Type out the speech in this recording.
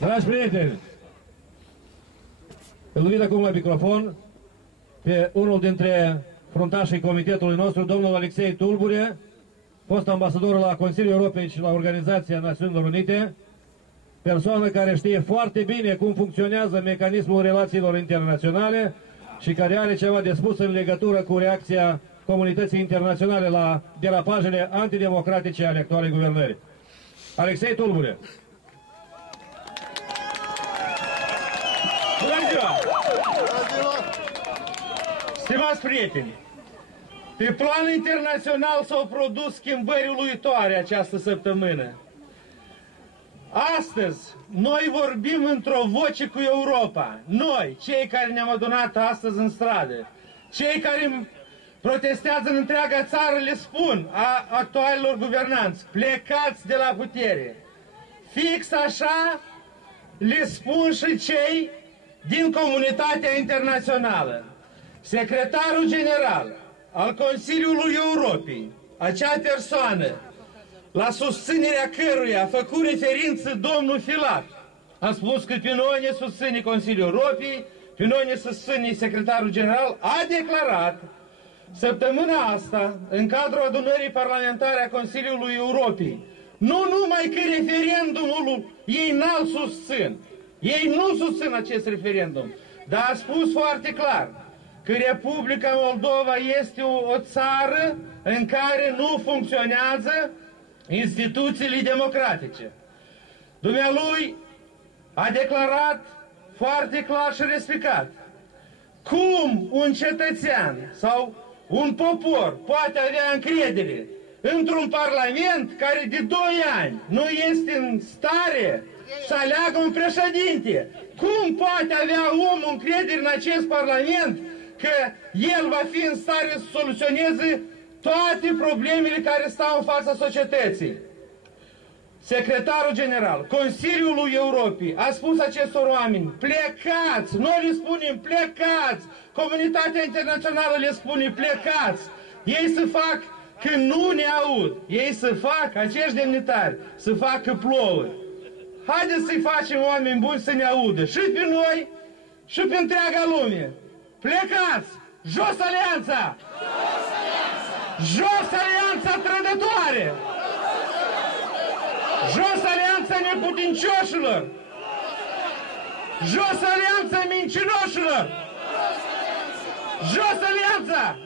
Dragi prieteni, îl invit acum la microfon pe unul dintre fruntașii comitetului nostru, domnul Alexei Tulbure, fost ambasador la Consiliul Europei și la Organizația Națiunilor Unite, persoană care știe foarte bine cum funcționează mecanismul relațiilor internaționale și care are ceva de spus în legătură cu reacția comunității internaționale la derapajele antidemocratice ale actualei guvernări. Alexei Tulbure. Bună ziua! Stimați prieteni, pe plan internațional s-au produs schimbări uluitoare această săptămână. Astăzi, noi vorbim într-o voce cu Europa. Noi, cei care ne-am adunat astăzi în stradă, cei care protestează în întreaga țară, le spun actualilor guvernanți: plecați de la putere. Fix așa le spun și cei din comunitatea internațională. Secretarul general al Consiliului Europei, acea persoană la susținerea căruia a făcut referință domnul Filat, a spus că pe noi ne susține Consiliul Europei, pe noi ne susține secretarul general, a declarat săptămâna asta, în cadrul adunării parlamentare a Consiliului Europei, nu numai că referendumul ei n-l susțin, ei nu susțin acest referendum, dar a spus foarte clar că Republica Moldova este o țară în care nu funcționează instituțiile democratice. Dumnealui a declarat foarte clar și respicat cum un cetățean sau un popor poate avea încredere într-un parlament care de 2 ani nu este în stare să aleagă un președinte. Cum poate avea omul încredere în acest parlament că el va fi în stare să soluționeze toate problemele care stau în fața societății? Secretarul general Consiliului Europei a spus acestor oameni: plecați! Noi le spunem plecați! Comunitatea internațională le spune plecați! Ei să fac că nu ne aud, ei să fac, acești demnitari, să fac că plouă. Haideți să-i facem oameni buni să ne audă și pe noi și pe întreaga lume. Plecați! Jos alianța! Jos alianța trădătoare! Jos alianța neputincioșilor! Jos alianța mincinoșilor! Jos alianța!